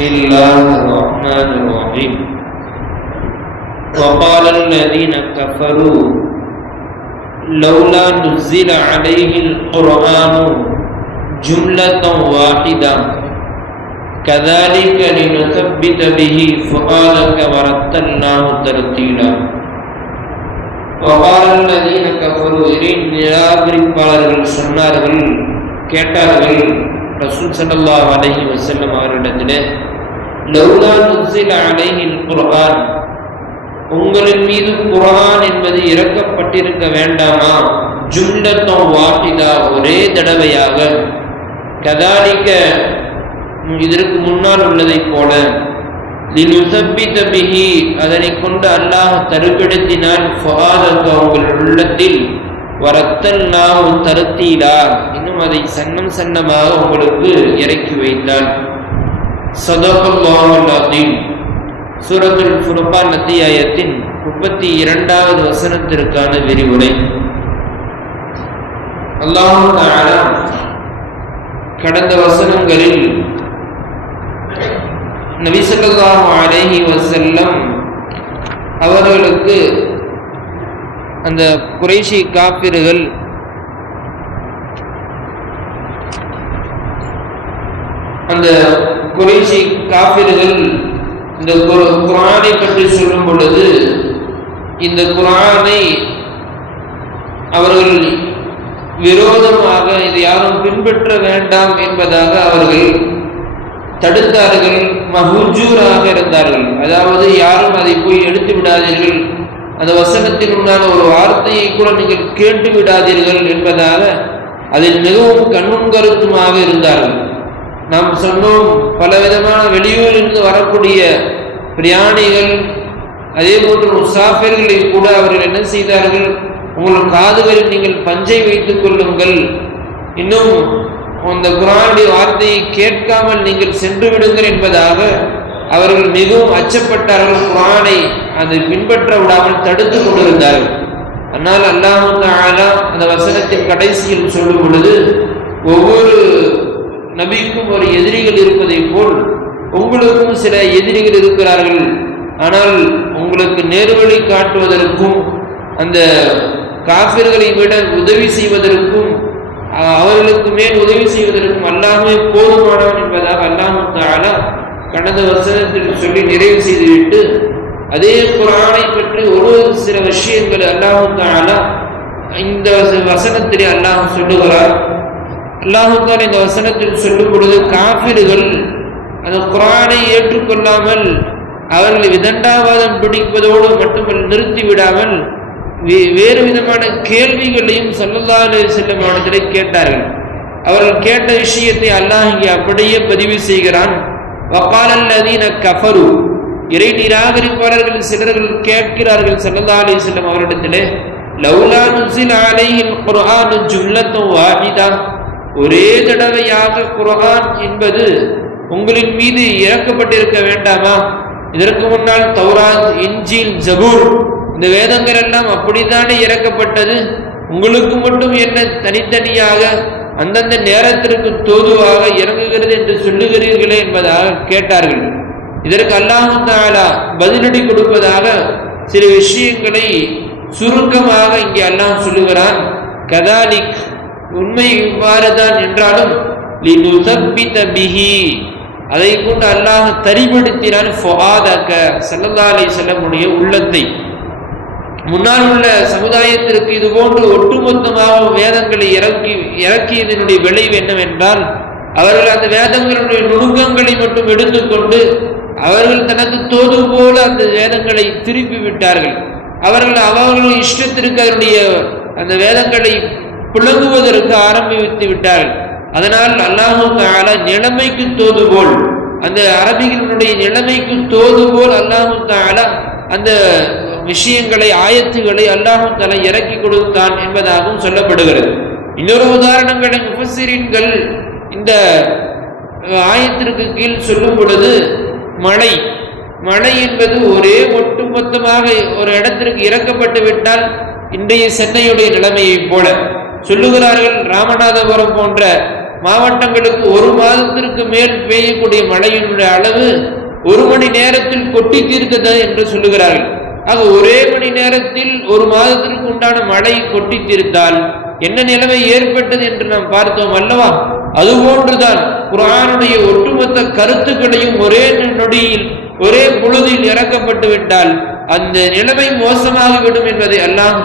بسم الله الرحمن الرحيم وقال الذين كفروا لولا نزل عليه القرآن جملة واحدة كذلك لنثبت به فؤادك ورتلناه ترتيلا وقال الذين كفروا நிராகரிப்பாளர்கள் சொன்னார்கள், கேட்டார்கள் ரசூல் ஸல்லல்லாஹு அலைஹி வஸல்லம் அவர்களிடத்திலே, லௌலா நுஸில அலைஹில் குர்ஆன், உங்களின் மீது குர்ஆன் என்பது இறக்கப்பட்டிருக்க வேண்டாமா, ஜும்லத்தன் வாஹிதா, ஒரே தடவையாக, கதாலிக, இதற்கு முன்னால் உள்ளதைப் போல, லினுஸப்பித பிஹி, அதனை கொண்டு அல்லாஹ் தருப்படுத்தினான், ஃபஆதக, உங்கள் உள்ளத்தில், வரத்தல்நாஹு தர்தீலா, இன்னும் அதை சன்னம் சன்னமாக உங்களுக்கு இறக்கி வைத்தான். ஸதகல்லாஹுல் அஸீம். சூரத்துல் ஃபுர்கான் அத்தியாயத்தின் 32வது வசனத்திற்கான விரிவுரை. அல்லாஹ் தஆலா கடந்த வசனங்களில் நபி ஸல்லல்லாஹு அலைஹி வஸல்லம் அவர்களுக்கு அந்த குறைஷி காபிர்கள் இந்த குர்ஆனை பற்றி சொல்லும் பொழுது, இந்த குர்ஆனை அவர்கள் விரோதமாக இதை யாரும் பின்பற்ற வேண்டாம் என்பதாக அவர்கள் தடுத்தார்கள், மஹ்ஜூராக இருந்தார்கள். அதாவது யாரும் அதை போய் எடுத்து விடாதீர்கள், அந்த வசனத்தில் உண்டான ஒரு வார்த்தையை கூட நீங்கள் கேட்டு விடாதீர்கள் என்பதாக அதில் மிகவும் கண்ணும் கருத்துமாக இருந்தார்கள். நாம் சொன்னோம், பலவிதமான வெளியூரிலிருந்து வரக்கூடிய பிரயாணிகள், அதே போன்று முசாஃபிர்களை கூட அவர்கள் என்ன செய்தார்கள், உங்கள் காதுகளில் நீங்கள் பஞ்சை வைத்துக் கொள்ளுங்கள், இன்னும் அந்த குர்ஆனுடைய வார்த்தையை கேட்காமல் நீங்கள் சென்று விடுங்கள் என்பதாக அவர்கள் மிகவும் அச்சப்பட்டார்கள். குர்ஆனை அதை பின்பற்ற விடாமல் தடுத்து கொண்டிருந்தார்கள். ஆனால் அல்லாஹ் தஆலா அந்த வசனத்தின் கடைசியில் சொல்லும் பொழுது, ஒவ்வொரு நபிக்கும் ஒரு எதிரிகள் இருப்பதை போல் உங்களுக்கும் சில எதிரிகள் இருக்கிறார்கள். ஆனால் உங்களுக்கு நேர்வழி காட்டுவதற்கும் அந்த காஃபிர்களை விட உதவி செய்வதற்கும் அவர்களுக்கு மேல் உதவி செய்வதற்கும் அல்லாஹ்வே போதுமானவன் என்பதாக அல்லாஹ் தஆலா கடந்த வசனத்தில் சொல்லி நிறைவு செய்துவிட்டு, அதே குர்ஆனை பற்றி ஒரு சில விஷயங்கள் அல்லாஹ் தஆலா இந்த வசனத்திலே அல்லாஹ் சொல்லுகிறார். அல்லாஹ் தஆலா இந்த வசனத்தில் சொல்லும் பொழுது, காஃபிர்கள் அந்த குர்ஆனை ஏற்றுக்கொள்ளாமல் அவர்கள் விதண்டாவாதம் பிடிப்பதோடு மட்டுமல்ல நிறுத்தி விடாமல் வேறு விதமான கேள்விகளையும் ஸல்லல்லாஹு அலைஹி வஸல்லம் அவர்களிடத்திலே கேட்டார்கள். அவர்கள் கேட்ட விஷயத்தை அல்லாஹ் இங்கே அப்படியே பதிவு செய்கிறான். வகால அல்லதீன கஃபரு, இறை நிராகரிப்பாளர்கள் சிலர்கள் கேட்கிறார்கள் ஸல்லல்லாஹு அலைஹி வஸல்லம் அவர்களிடத்திலே, லௌலா நுஸில அலைஹில் குர்ஆனு ஜும்லத்தன் வாஹிதா, ஒரே தடவையாக குர்ஆன் என்பது உங்களின் மீது இறக்கப்பட்டிருக்க வேண்டாமா? இதற்கு முன்னால் தௌராத், இன்ஜீல், ஜபூர், இந்த வேதங்கள் எல்லாம் அப்படித்தானே இறக்கப்பட்டது, உங்களுக்கு மட்டும் என்ன தனித்தனியாக அந்தந்த நேரத்திற்கு தோதுவாக இறங்குகிறது என்று சொல்லுகிறீர்களே என்பதாக கேட்டார்கள். இதற்கு அல்லாஹ் தஆலா பதிலடி கொடுப்பதாக சில விஷயங்களை சுருக்கமாக இங்கே அல்லாஹ் சொல்லுகிறான். கதாலிக், உண்மை இவ்வாறுதான் என்றாலும், லினுஸப்பித பிஹி, அதை கொண்டு அல்லாஹ் தரிபடுத்தினான் ஃபுஆதக, ஸல்லல்லாஹு அலைஹி வஸல்லம் உடைய உள்ளத்தை. முன்னால் உள்ள சமுதாயத்திற்கு இது போன்று ஒட்டுமொத்தமாக வேதங்களை இறக்கியதனுடைய விளைவு என்னவென்றால், அவர்கள் அந்த வேதங்களுடைய நுணுக்கங்களை மட்டும் எடுத்துக்கொண்டு அவர்கள் தனக்கு தோது போல அந்த வேதங்களை திருப்பி விட்டார்கள். அவர்கள் இஷ்டத்திற்கு அதனுடைய அந்த வேதங்களை புழங்குவதற்கு ஆரம்பித்து விட்டார்கள். அதனால் அல்லாஹ் தஆலா நிலைமைக்கு தோது போல், அந்த அரபிகளுடைய நிலைமைக்கு தோது போல் அல்லாஹ் தஆலா அந்த விஷயங்களை, ஆயத்துகளை அல்லாஹ் தஆலா இறக்கி கொடுத்தான் என்பதாகவும் சொல்லப்படுகிறது. இன்னொரு உதாரணங்களை முஃபஸ்ஸிரீன்கள் இந்த ஆயத்திற்கு கீழ் சொல்லும் பொழுது, மழை என்பது ஒரே ஒட்டுமொத்தமாக ஒரு இடத்திற்கு இறக்கப்பட்டு விட்டால் இன்றைய சென்னையுடைய நிலைமையை போல சொல்லுகிறார்கள். ராமநாதபுரம் போன்ற மாவட்டங்களுக்கு ஒரு மாதத்திற்கு மேல் பெய்யக்கூடிய மழையினுடைய அளவு 1 மணி நேரத்தில் கொட்டி தீர்க்கிறது என்று சொல்லுகிறார்கள். ஆக ஒரே மணி நேரத்தில் ஒரு மாதத்திற்கு உண்டான மழை கொட்டி தீர்த்தால் என்ன நிலைமை ஏற்பட்டது என்று நாம் பார்த்தோம் அல்லவா? அதுபோன்றுதான் குர்ஆனுடைய ஒட்டுமொத்த கருத்துக்களையும் ஒரே நொடியில் ஒரே பொழுதில் இறக்கப்பட்டு விட்டால் அந்த நிலைமை மோசமாகிவிடும் என்பதை அல்லாஹ்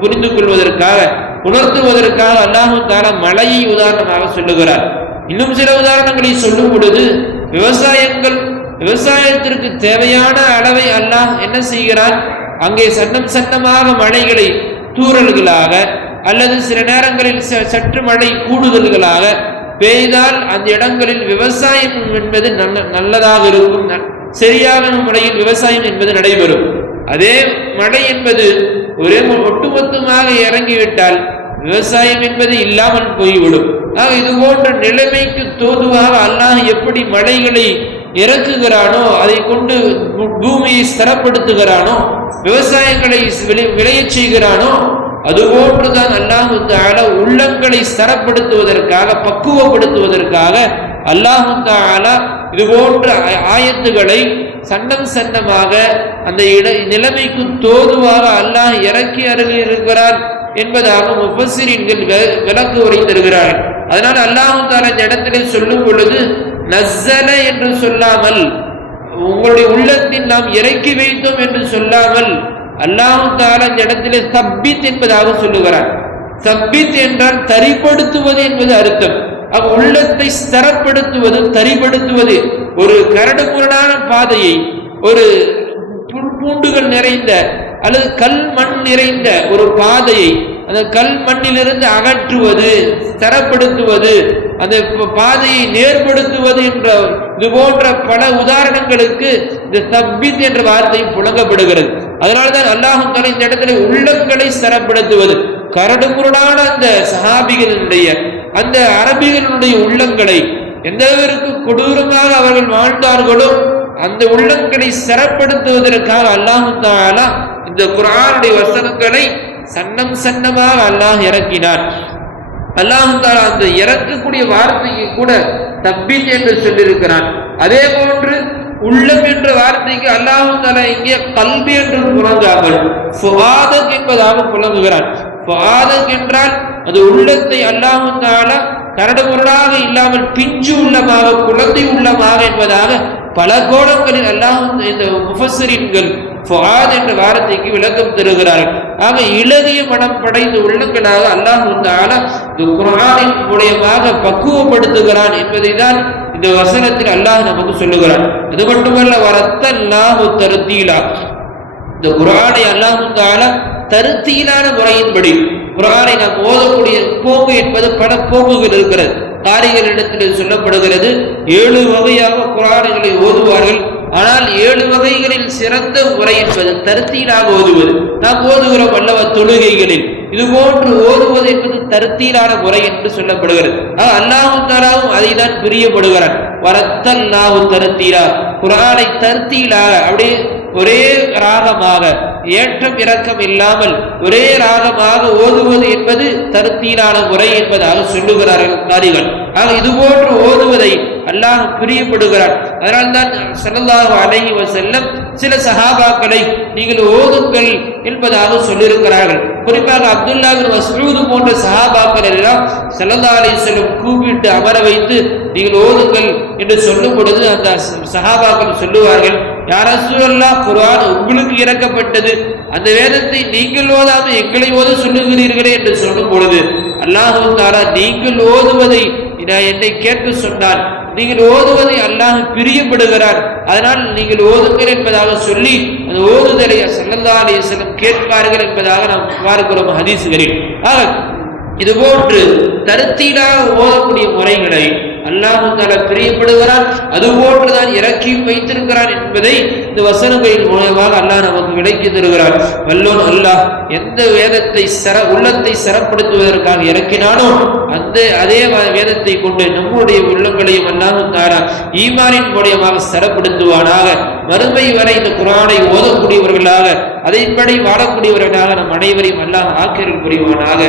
புரிந்து கொள்வதற்காக, உணர்த்துவதற்காக அல்லாஹு தஆலா மழையை உதாரணமாக சொல்லுகிறார். இன்னும் சில உதாரணங்களை சொல்லும் பொழுது விவசாயத்திற்கு தேவையான அளவை அல்லாஹ் என்ன செய்கிறான், அங்கே சன்னமாக மழைகளை தூறல்களாக அல்லது சில நேரங்களில் சற்று மழை கூடுதல்களாக பெய்தால் அந்த இடங்களில் விவசாயம் என்பது நல்லதாக இருக்கும், சரியான முறையில் விவசாயம் என்பது நடைபெறும். அதே மழை என்பது ஒரே ஒட்டுமொத்தமாக இறங்கிவிட்டால் விவசாயம் என்பது இல்லாமல் போய்விடும். இது போன்ற நிலைமைக்கு தோதுவாக அல்லாஹ் எப்படி மழைகளை இறக்குகிறானோ, அதை கொண்டு பூமியை ஸ்திரப்படுத்துகிறானோ, விவசாயங்களை விளையச் செய்கிறானோ, அதுபோன்றுதான் அல்லாஹு தஆலா உள்ளங்களை ஸ்திரப்படுத்துவதற்காக, பக்குவப்படுத்துவதற்காக அல்லாஹு தஆலா இது போன்ற ஆயத்துகளை சன்னமாக அந்த நிலைமைக்கு தோதுவாக அல்லாஹ் இறக்கி அருளியிருக்கிறார் என்பதாக முஃபஸ்ஸிரீன்கள் விளக்கு உரை தருகிறார்கள். அதனால் அல்லாஹு தஆலா இந்த இடத்திலே சொல்லும் பொழுது நஸ்ஸல என்று சொல்லாமல், உங்களுடைய உள்ளத்தில் நாம் இறக்கி வைத்தோம் என்று சொல்லாமல் அல்லாஹு தஆலா இந்த இடத்திலே சப்பித் என்பதாக சொல்லுகிறார். சப்பித் என்றால் தரிப்படுத்துவது என்பது அர்த்தம். உள்ளத்தை ஸ்திரப்படுத்துவது, தரிப்படுத்துவது. ஒரு கரடுமுரடான பாதையை ஒரு பூண்டுகள் நிறைந்த அல்லது கல் மண் நிறைந்த ஒரு பாதையை அந்த கல் மண்ணிலிருந்து அகற்றுவது, ஸ்திரப்படுத்துவது, அந்த பாதையை நேர்படுத்துவது என்ற இது போன்ற பல உதாரணங்களுக்கு இந்த சப்பித் என்ற வார்த்தை புழங்கப்படுகிறது. அதனால்தான் அல்லாஹ் தஆலா இந்த இடத்துல உள்ளங்களை ஸ்திரப்படுத்துவது, கரடுமுரடான அந்த சஹாபிகளுடைய அந்த அரபிகளுடைய உள்ளங்களை எந்த அளவிற்கு கொடூரமாக அவர்கள் வாழ்ந்தார்களோ அந்த உள்ளங்களை ஸ்திரப்படுத்துவதற்காக அல்லாஹ் தஆலா இந்த குர்ஆனுடைய வசனங்களை சன்னமாக அல்லாஹ் இறக்கினார். அல்லாஹ் தஆலா அந்த இறக்கக்கூடிய வார்த்தைக்கு கூட தப்பீத் என்று சொல்லியிருக்கிறான். அதே போன்று உள்ளம் என்ற வார்த்தைக்கு அல்லாஹ் தஆலா இங்கே கல்பி என்று புலங்காமல் ஃபுஆதக் என்பதாக புலங்குகிறான். ஃபுஆதக் என்றால் அது உள்ளத்தை அல்லாஹ் தஆலா கரடுமுரடாக இல்லாமல் பிஞ்சு உள்ளமாக, குழந்தை உள்ளமாக என்பதாக பல கோணங்களில் அல்லாஹ் இந்த முஃபஸ்ஸிரீன்கள் ஃபுஆத் என்ற வார்த்தைக்கு விளக்கம் தருகிறார்கள். ஆக இலகிய மனம் படைந்த உள்ளங்களாக அல்லாஹ் தஆலா இந்த குர்ஆனின் மூலமாக பக்குவப்படுத்துகிறான் என்பதை தான் இந்த வசனத்தில் அல்லாஹ் நமக்கு சொல்லுகிறான். அது மட்டுமல்ல, வரத்தல்லாஹு தர்தீலா, இந்த குர்ஆனை அல்லாஹ் தஆலா தர்தீலான முறையின்படி குர்ஆனை நாம் ஓதக்கூடிய போக்கு என்பது பல போக்குகள் இருக்கிறது. காரிகளிடத்தில் சொல்லப்படுகிறது 7 வகையாக குர்ஆன்களை ஓதுவார்கள். ஆனால் 7 வகைகளில் சிறந்த முறை என்பது தர்தீலாக ஓதுவது. நாம் ஓதுகிறோம் அல்லவா தொழுகைகளில், இது போன்று ஓதுவது என்பது தர்தீலான முறை என்று சொல்லப்படுகிறது. அல்லாஹ் தஆலாவும் அதை தான் பிரியப்படுகிறான். வரத்தல்லாஹு தர்தீலா, குர்ஆனை தர்தீலாக அப்படியே ஒரே ராகமாக, ஏற்றம் இறக்கம் இல்லாமல் ஒரே ராகமாக ஓதுவது என்பது தர்தீலான முறை என்பதாக சொல்லுகிறார்கள் காரிகள். இது போன்று ஓதுவதை அல்லாஹ் பிரியப்படுகிறார். அதனால்தான் ஸல்லல்லாஹு அலைஹி வஸல்லம் சில சஹாபாக்களை நீங்கள் ஓதுங்கள் என்பதாக சொல்லியிருக்கிறார்கள். குறிப்பாக அப்துல்லா பின் மஸ்ஊத் போன்ற சஹாபாக்கள் எல்லாம் ஸல்லல்லாஹு அலைஹி வஸல்லம் கூப்பிட்டு அமர வைத்து நீங்கள் ஓதுங்கள் என்று சொல்லும் பொழுது அந்த சஹாபாக்கள் சொல்லுவார்கள், யா ரசூலல்லாஹ், குர்ஆன் உங்களுக்கு இறக்கப்பட்டது, அந்த வேதத்தை நீங்கள் ஓதாமல் எங்களை ஓத சொல்லுகிறீர்களே என்று சொல்லும் பொழுது அல்லாஹ் தஆலா நீங்கள் ஓதுவதை என்னை கேட்க சொன்னார், நீங்கள் ஓதுவதை அல்லாஹ் பிரியப்படுகிறார், அதனால் நீங்கள் ஓதுங்கள் என்பதாக சொல்லி அந்த ஓதுதலை ஸல்லல்லாஹு அலைஹி வஸல்லம் கேட்பார்கள் என்பதாக நாம் பார்க்கிறோம் ஹதீஸ்களில். இது போன்று தர்தீலாக ஓதக்கூடிய முறைகளை அல்லாஹ் தஆலா பிரியப்படுகிறான், அதுபோன்றுதான் இறக்கி வைத்திருக்கிறான் என்பதை இந்த வசனங்களின் மூலமாக அல்லாஹ் நமக்கு விளக்கி தருகிறார். வல்லோன் அல்லாஹ் எந்த வேதத்தை உள்ளத்தை சிறப்படுத்துவதற்காக இறக்கினானோ அதே வேதத்தை கொண்டு நம்முடைய உள்ளங்களையும் அல்லாஹ் தஆலா ஈமானின் மூலமாக சிறப்படுத்துவானாக. மறுமை வரை இந்த குர்ஆனை ஓதக்கூடியவர்களாக, அதைப்படி வாழக்கூடியவர்களாக நம் அனைவரையும் அல்லாஹ் ஆக்கிரல் புரிவானாக.